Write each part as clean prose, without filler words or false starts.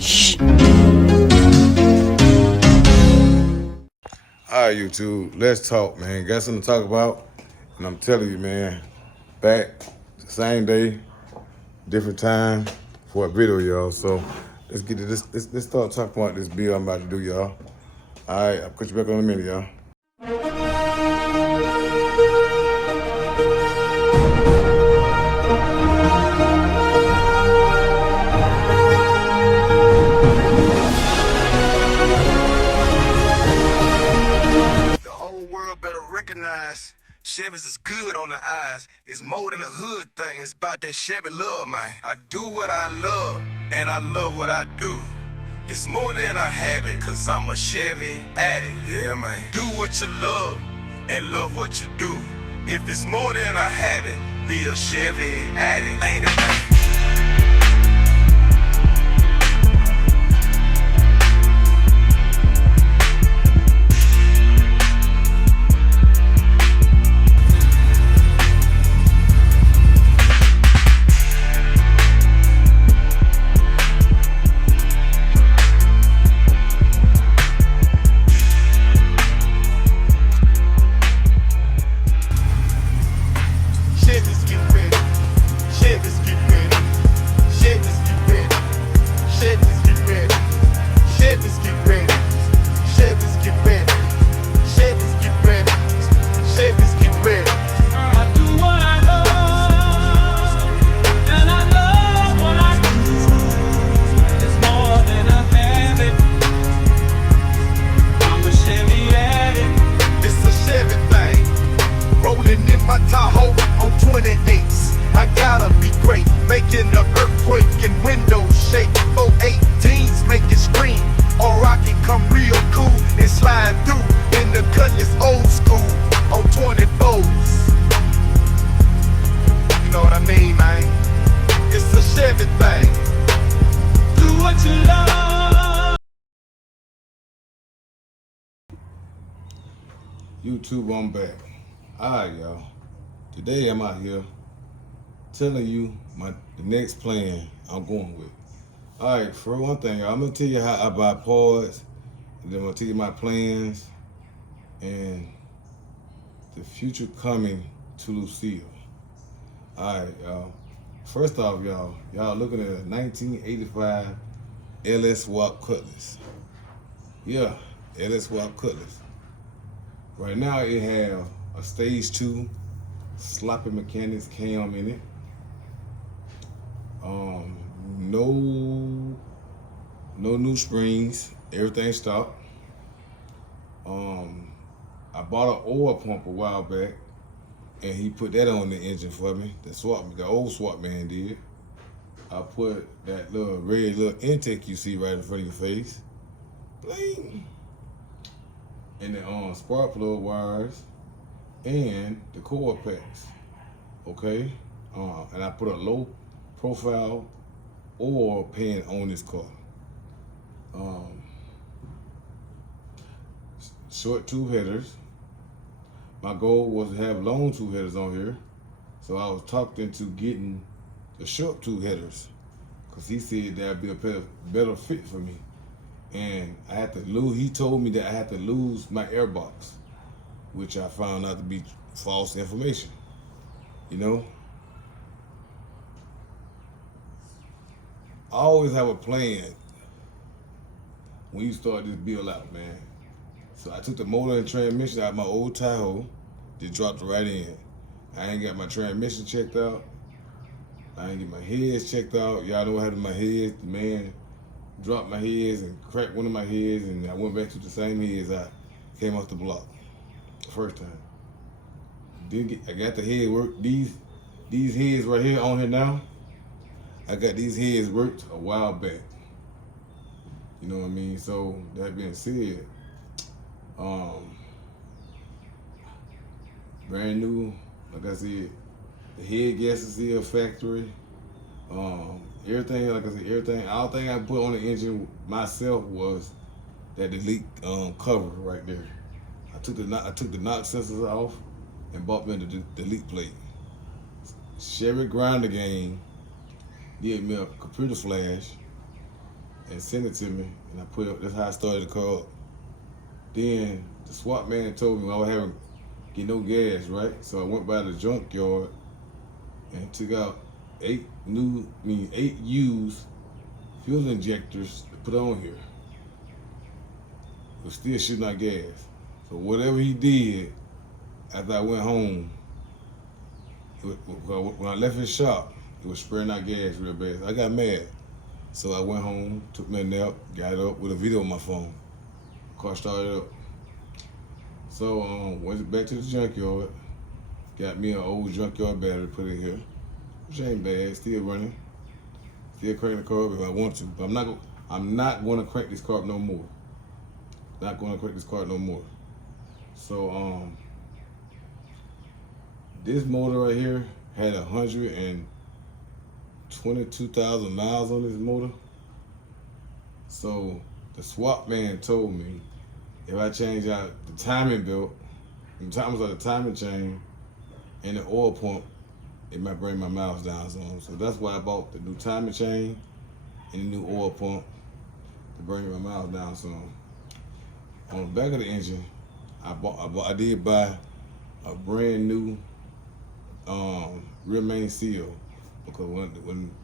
Shh. All right, YouTube, let's talk, man. Got something to talk about, and I'm telling you, man, back the same day, different time for a video, y'all. So let's get to this. Let's start talking about this bill I'm about to do, y'all. All right, I'll put you back on in a minute, y'all. The whole world better recognize Chevy's is good on the eyes. It's more than a hood thing. It's about that Chevy love, man. I do what I love, and I love what I do. It's more than a habit, cause I'm a Chevy addict. Yeah, man. Do what you love, and love what you do. If it's more than a habit, be a Chevy addict. Ain't it, man? Chevys get ready. Chevys get ready. Chevys get ready. Chevys get ready. Chevys get ready. Chevys get ready. Chevys get ready. Chevys get ready. I do what I love, and I love what I do. It's more than a habit. I'm a Chevy addict. It's a Chevy thing. Rolling in my Tahoe on 28s. I gotta be great, making the earthquake and windows shake. 018s make it scream, or I can come real cool and slide through. In the cutlass old school on 24s. You know what I mean, man? It's a Chevy thing. Do what you love. YouTube, I'm back. All right, y'all. Today I'm out here telling you the next plan I'm going with. All right, for one thing, y'all, I'm gonna tell you how I buy parts, and then I'm gonna tell you my plans and the future coming to Lucille. All right, y'all. First off, y'all looking at a 1985 LS Swap Cutlass. Yeah, LS Swap Cutlass. Right now it have a stage 2 sloppy mechanics cam in it. No new springs, everything stopped. I bought an oil pump a while back, and he put that on the engine for me. The old swap man did. I put that little red little intake you see right in front of your face, bling, and the spark plug wires and the cord packs. Okay, and I put a low profile oil pan on this car. Short tube headers. My goal was to have long tube headers on here, so I was talked into getting the short tube headers, because he said that'd be a better fit for me. And I had to lose. He told me that I had to lose my airbox, which I found out to be false information. You know, I always have a plan when you start this build out, man. So I took the motor and transmission out of my old Tahoe, just dropped it right in. I ain't got my transmission checked out. I ain't get my heads checked out. Y'all know what happened to my heads. The man dropped my heads and cracked one of my heads, and I went back to the same heads I came off the block the first time. I got the head worked. These heads right here on here now, I got these heads worked a while back. You know what I mean? So that being said, brand new, like I said, the head gaskets here, factory, everything, like I said, everything. All thing I put on the engine myself was that delete cover right there. I took the knock sensors off and bought me the delete plate. Chevy grinder game did me a computer flash, and sent it to me, and I put it. That's how I started the car up. Then the swap man told me I was having get no gas, right? So I went by the junkyard and took out 8 used fuel injectors to put on here. But still shooting out gas. So whatever he did after I went home, when I left his shop, it was spraying out gas real bad. I got mad. So I went home, took me a nap, got up with a video on my phone. Car started up. So went back to the junkyard, got me an old junkyard battery, put in here, which ain't bad, still running. Still crank the car up if I want to, but I'm not gonna crank this car up no more. Not gonna crank this car up no more. So this motor right here had 122,000 miles on this motor. So the swap man told me if I change out the timing belt, the timing chain, and the oil pump, it might bring my miles down some. So that's why I bought the new timing chain and the new oil pump to bring my miles down some. On the back of the engine, I did buy a brand new rear main seal, because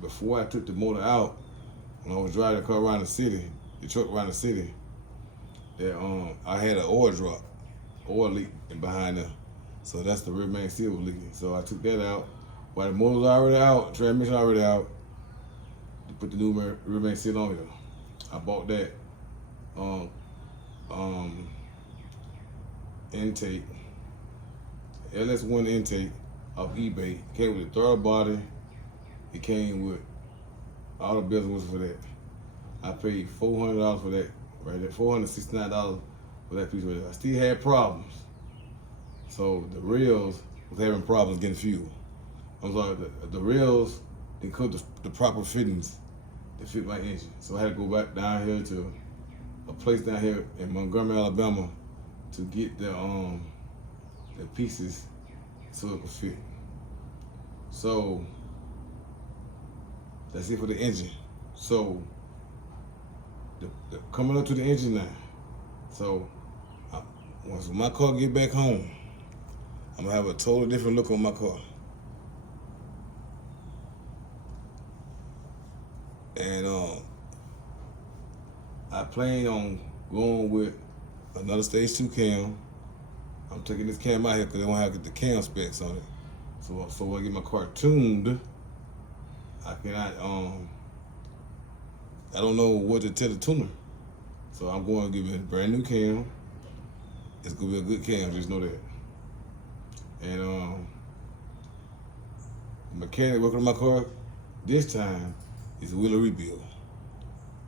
before I took the motor out, when I was driving the car around the city, the truck around the city, that I had an oil leak in behind there. So that's the rear main seal was leaking. So I took that out. While the motor's already out, transmission already out, to put the new rear main seal on here. I bought that intake, LS1 intake off eBay. It came with a throttle body. It came with all the bells and whistles for that. I paid $400 for that right there, $469 for that piece right there. I still had problems. So the rails was having problems getting fuel. I'm sorry, the rails didn't cook the proper fittings to fit my engine. So I had to go back down here to a place down here in Montgomery, Alabama, to get the pieces so it could fit. So that's it for the engine. So coming up to the engine now. So once my car get back home, I'm gonna have a totally different look on my car. And I plan on going with another stage 2 cam. I'm taking this cam out here because they won't have to get the cam specs on it. So when I get my car tuned, I don't know what to tell the tuner. So I'm going to give it a brand new cam. It's going to be a good cam, just know that. And the mechanic working on my car this time is a wheeler rebuild.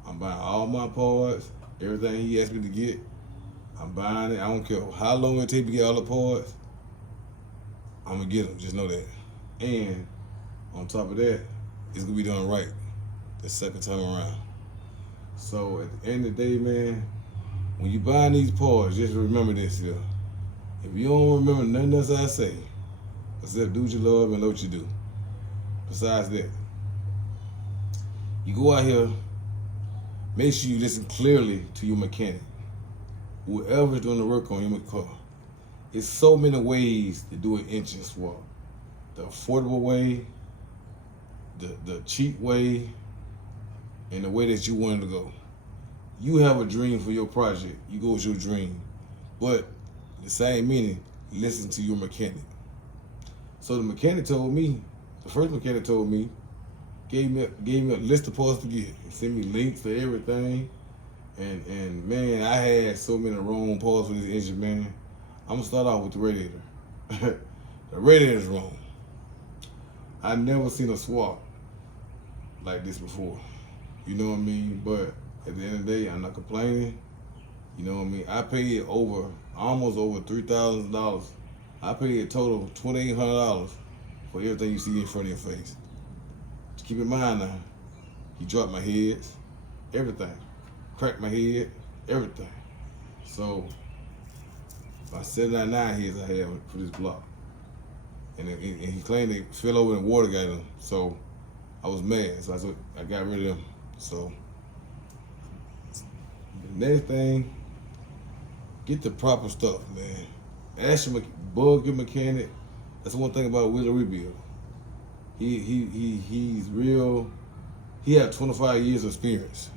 I'm buying all my parts, everything he asked me to get. I'm buying it. I don't care how long it takes to get all the parts. I'm gonna get them. Just know that. And on top of that, it's gonna be done right the second time around. So at the end of the day, man, when you buying these parts, just remember this here. If you don't remember nothing else I say, except do what you love and know what you do. Besides that, you go out here, make sure you listen clearly to your mechanic. Whoever's doing the work on your car. It's so many ways to do an engine swap. The affordable way, the cheap way, and the way that you want it to go. You have a dream for your project. You go with your dream. But the same meaning, listen to your mechanic. So the mechanic told me, the first mechanic told me, gave me a list of parts to get. He sent me links to everything. And man, I had so many wrong parts for this engine, man. I'm gonna start off with the radiator. The radiator's wrong. I never seen a swap like this before. You know what I mean? But at the end of the day, I'm not complaining. You know what I mean? I paid almost over $3,000. I paid a total of $2,800 for everything you see in front of your face. Just keep in mind now, he dropped my heads, everything. Cracked my head, everything. So, about 799 heads I had for this block. And he claimed they fell over and water got him. So, I was mad. So I got rid of them. So, next thing, get the proper stuff, man. Ask your bug your mechanic. That's one thing about Willie Rebuild. He's real. He had 25 years of experience.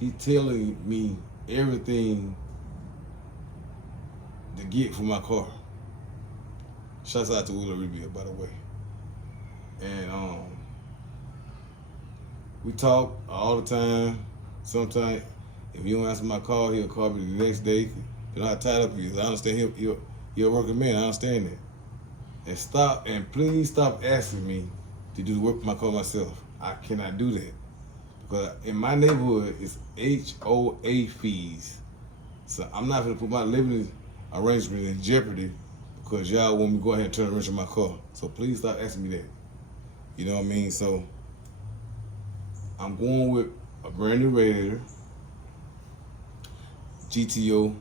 He's telling me everything to get for my car. Shouts out to Willie Rebuild, by the way. And we talk all the time. Sometimes, if you don't answer my call, he'll call me the next day. You know how tied up he is. I understand he's a working man. I understand that. And please stop asking me to do the work for my car myself. I cannot do that. Because in my neighborhood, it's HOA fees. So I'm not going to put my living arrangement in jeopardy because y'all want me to go ahead and turn the wrench on my car. So please stop asking me that. You know what I mean? So I'm going with a brand new radiator, GTO,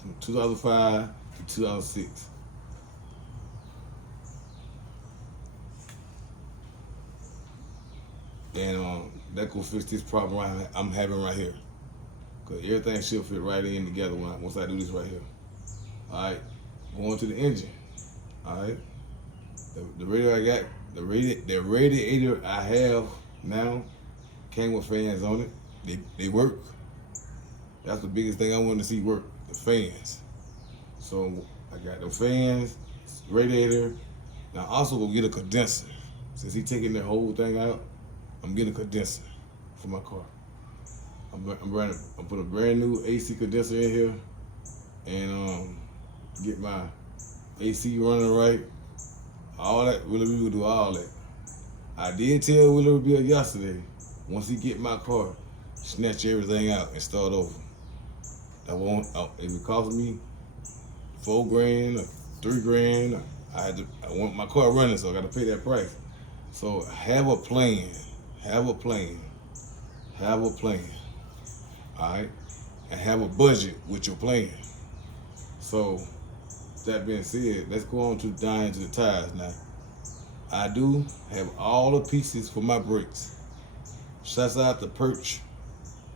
from 2005 to 2006. And that could fix this problem I'm having right here. Because everything should fit right in together once I do this right here. All right, going to the engine. All right, the radiator I got, the radiator I have now came with fans on it. They work. That's the biggest thing I want to see work, the fans. So I got the fans, radiator. Now I also gonna get a condenser. Since he's taking the whole thing out, I'm getting a condenser for my car. I'm put a brand new AC condenser in here and get my AC running right. All that, Willie will do all that. I did tell Willie yesterday, once he get my car, snatch everything out and start over. If it cost me $4,000 or $3,000, I want my car running, so I got to pay that price. So have a plan. Have a plan. Have a plan. All right? And have a budget with your plan. So, that being said, let's go on to down to the tires now. I do have all the pieces for my brakes. Shouts out to Perch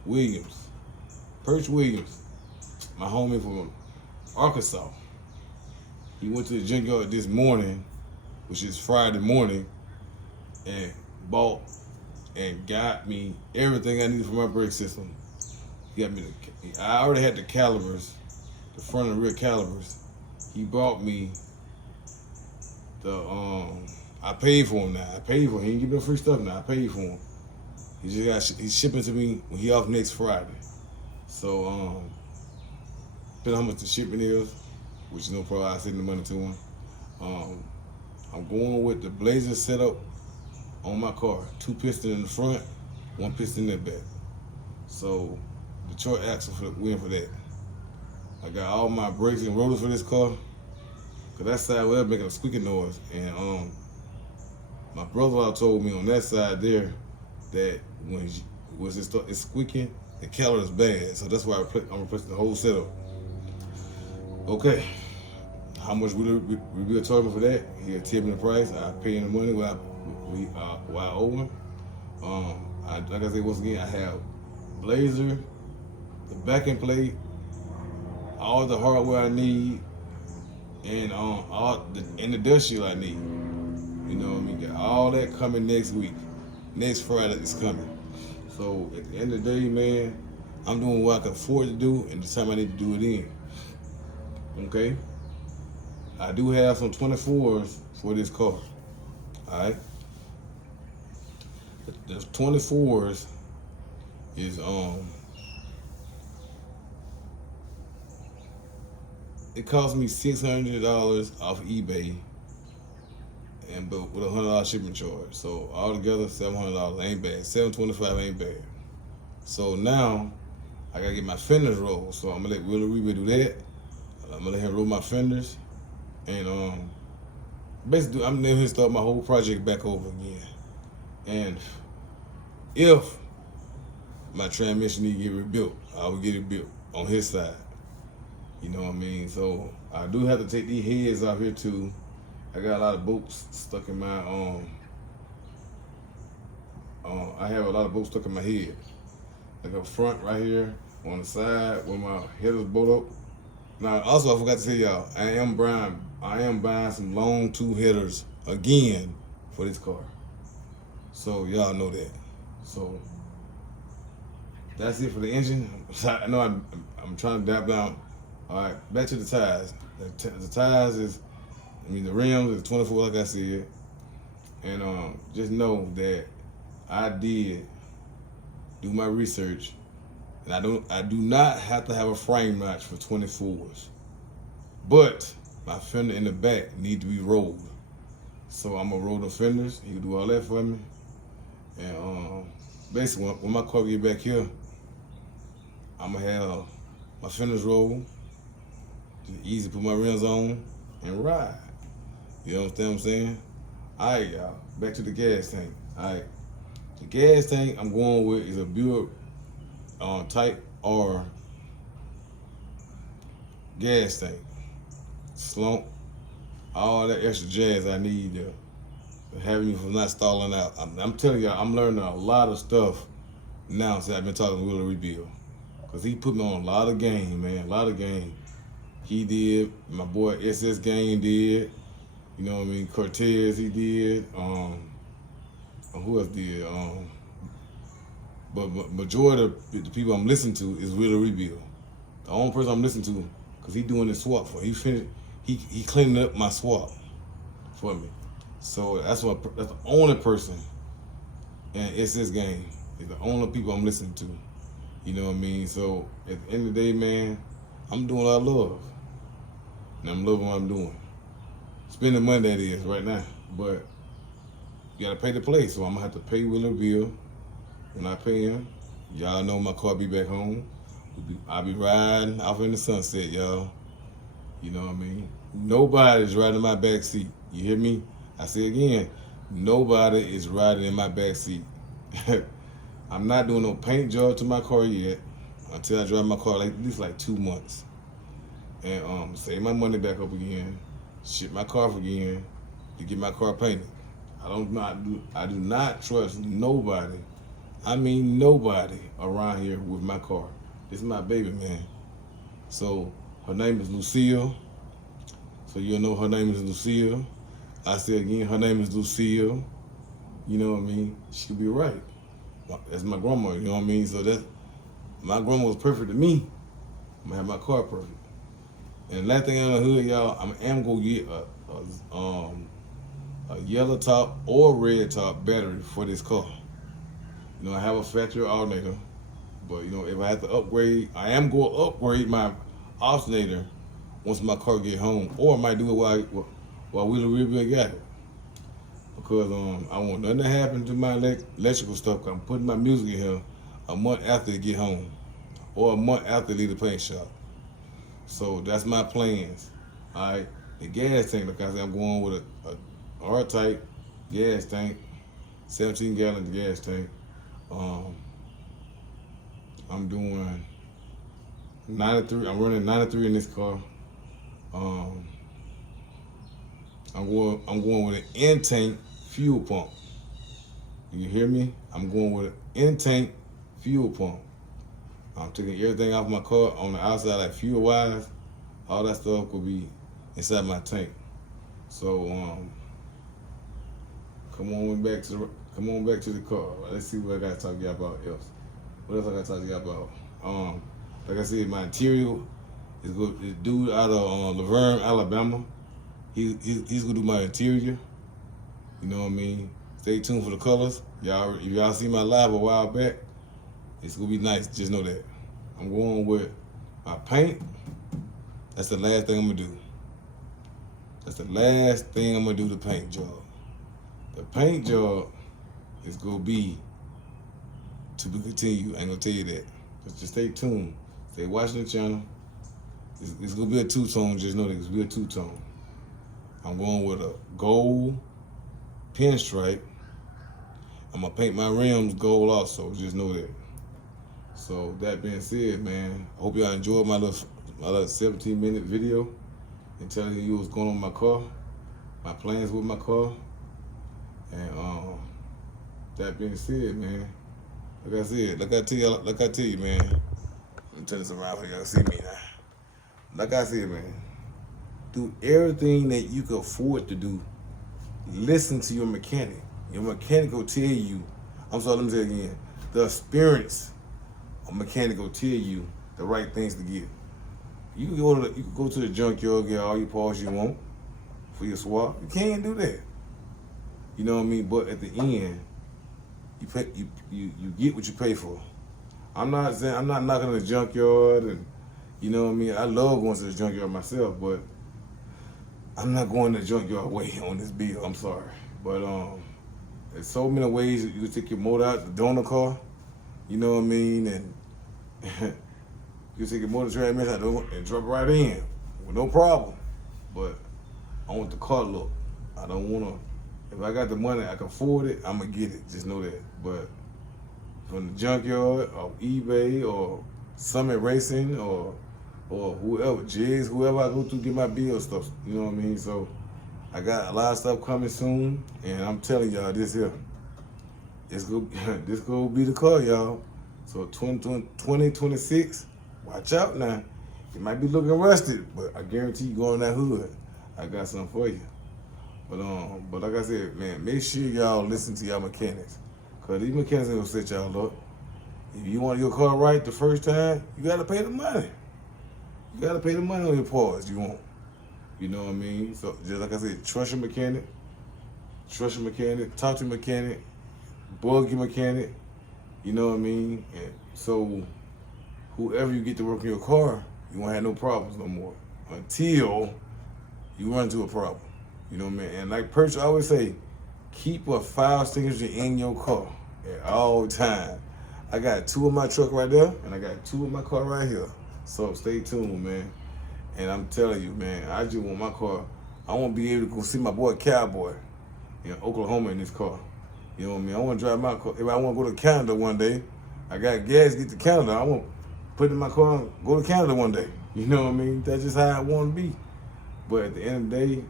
Williams. Perch Williams, my homie from Arkansas. He went to the junkyard this morning, which is Friday morning, and bought and got me everything I needed for my brake system. He got me I already had the calipers, the front and rear calipers. He bought me I paid for him now. I paid for him. He didn't give me no free stuff now. I paid for him. He's shipping to me when he off next Friday. So depending on how much the shipping is, which is no problem, I send the money to him. I'm going with the Blazer setup on my car. 2 pistons in the front, 1 piston in the back. So Detroit axle for the win for that. I got all my brakes and rotors for this car, cause that side was making a squeaking noise. And my brother-in-law told me on that side there that when it's squeaking, the caliper is bad. So that's why I'm replacing the whole setup. Okay, how much will we charge me for that? He'll tell me the price. I pay him the money while I owe him. Like I said, once again, I have Blazer, the backing plate, all the hardware I need, and all the dust shield I need. You know what I mean? Got all that coming next week. Next Friday is coming. So at the end of the day, man, I'm doing what I can afford to do and the time I need to do it in. Okay? I do have some 24s for this car. Alright? The 24s is it cost me $600 off eBay, but with $100 shipping charge. So altogether $700 ain't bad. $725 ain't bad. So now I gotta get my fenders rolled. So I'm gonna let Willie Reba do that. I'm gonna let him roll my fenders, and basically I'm letting him start my whole project back over again. And if my transmission need to get rebuilt, I will get it built on his side. You know what I mean? So I do have to take these heads off here too. I got a lot of bolts stuck in my I have a lot of bolts stuck in my head. Like up front right here, on the side where my headers bolt up. Now, also I forgot to tell y'all, I am buying some long tube headers again for this car. So y'all know that. So that's it for the engine. I know I'm trying to dab down. All right, back to the tires. The tires is, the rims is 24, like I said, and just know that I did do my research, and I do not have to have a frame match for 24s, but my fender in the back need to be rolled. So I'm gonna roll the fenders. He can do all that for me, and basically when my car get back here, I'm gonna have my fenders rolled. Just easy, put my rims on and ride. You understand what I'm saying? All right, y'all. Back to the gas tank. All right, the gas tank I'm going with is a Buick Type R gas tank. Slump, all that extra jazz I need to have me from not stalling out. I'm telling y'all, I'm learning a lot of stuff now since I've been talking to Willie Rebuild. Cause he put me on a lot of game, man, a lot of game. He did, my boy SS Game did, you know what I mean, Cortez he did, who else did, but majority of the people I'm listening to is Willie Rebuild. The only person I'm listening to, cause he doing this swap for me. He cleaning up my swap for me. So that's the only person in SS Game. It's the only people I'm listening to. You know what I mean? So at the end of the day, man, I'm doing what I love. And I'm loving what I'm doing. Spending money, that is, right now. But you gotta pay the place, so I'm gonna have to pay Willie bill. When I pay him, y'all know my car be back home. I'll be riding off in the sunset, y'all. You know what I mean? Nobody's riding in my back seat. You hear me? I say again, nobody is riding in my back seat. I'm not doing no paint job to my car yet until I drive my car at least 2 months. And save my money back up again, ship my car off again to get my car painted. I do not trust nobody. I mean nobody around here with my car. This is my baby, man. So her name is Lucille. So you'll know her name is Lucille. I say again, her name is Lucille. You know what I mean? She could be right. That's my grandma, you know what I mean? So that my grandma was perfect to me. I'm gonna have my car perfect. And last thing on the hood, y'all, I am gonna get a yellow top or red top battery for this car. You know, I have a factory alternator, but you know, if I have to upgrade, I am gonna upgrade my alternator once my car get home, or I might do it while Willie Rebuild got it. Because I want nothing to happen to my electrical stuff. I'm putting my music in here a month after it get home, or a month after leave the paint shop. So that's my plans. All right, the gas tank, like I said, I'm going with a R-type gas tank, 17-gallon gas tank. I'm doing 93. I'm running 93 in this car. I'm going with an in-tank fuel pump. You hear me? I'm going with an in-tank fuel pump. I'm taking everything off my car on the outside, like fuel wise. All that stuff will be inside my tank. So come on back to the car. Let's see what I got to talk to you about else. What else I got to talk to you about? Like I said, my interior is good. This dude out of Laverne, Alabama. He's gonna do my interior. You know what I mean? Stay tuned for the colors. Y'all, if y'all see my live a while back, it's gonna be nice. Just know that. I'm going with my paint. That's the last thing I'm gonna do. That's the last thing I'm gonna do, the paint job. The paint job is gonna be to be continued. I ain't gonna tell you that. Just stay tuned. Stay watching the channel. It's gonna be a two-tone. Just know that it's gonna be a two-tone. I'm going with a gold pinstripe. I'm gonna paint my rims gold also. Just know that. So that being said, man, I hope y'all enjoyed my little 17-minute video and telling you what's going on with my car, my plans with my car, and that being said, man, like I tell you, man, turn this around for y'all see me now. Like I said, man, do everything that you can afford to do. Listen to your mechanic. Your mechanic will tell you, I'm sorry, let me say it again. The experience of mechanic will tell you the right things to get. You can go to the junkyard, get all your parts you want for your swap. You can't do that. You know what I mean? But at the end, you get what you pay for. I'm not knocking the junkyard, and you know what I mean. I love going to the junkyard myself, but I'm not going the junkyard way on this bill. I'm sorry, but there's so many ways you can take your motor out the donor car. You know what I mean, and you can take your motor transmission out and drop it right in with no problem. But I want the car look. I don't want to. If I got the money, I can afford it, I'm going to get it. Just know that. But from the junkyard or eBay or Summit Racing or whoever, Jigs, whoever I go to get my bill stuff, you know what I mean? So I got a lot of stuff coming soon, and I'm telling y'all this here. This go be the car, y'all. So 2026, watch out now. You might be looking rusted, but I guarantee you go in that hood, I got something for you. But like I said, man, make sure y'all listen to y'all mechanics, cause these mechanics ain't gonna set y'all up. If you want your car right the first time, you gotta pay the money. You gotta pay the money on your parts you want. You know what I mean? So just like I said, trust your mechanic, talk to your mechanic, bug your mechanic. You know what I mean? And so whoever you get to work on your car, you won't have no problems no more until you run into a problem. You know what I mean? And like Perch always say, keep a fire extinguisher in your car at all times. I got 2 in my truck right there, and I got 2 in my car right here. So stay tuned, man. And I'm telling you, man, I just want my car. I want to be able to go see my boy Cowboy in Oklahoma in this car. You know what I mean? I want to drive my car. If I want to go to Canada one day, I got gas to get to Canada. I want to put it in my car and go to Canada one day. You know what I mean? That's just how I want to be. But at the end of the day,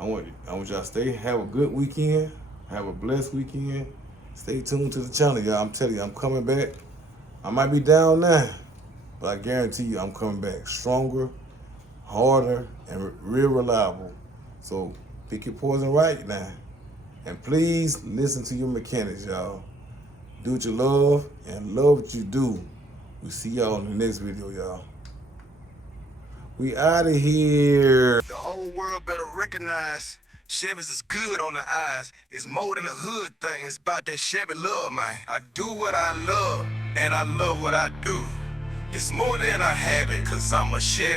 I want y'all to stay, have a good weekend, have a blessed weekend. Stay tuned to the channel, y'all. I'm telling you, I'm coming back. I might be down now, but I guarantee you I'm coming back stronger, harder, and real reliable. So pick your poison right now. And please listen to your mechanics, y'all. Do what you love and love what you do. We'll see y'all in the next video, y'all. We out of here. The whole world better recognize Chevy's is good on the eyes. It's more than a hood thing. It's about that Chevy love, man. I do what I love, and I love what I do. It's more than a habit, cause I'm a Chevy.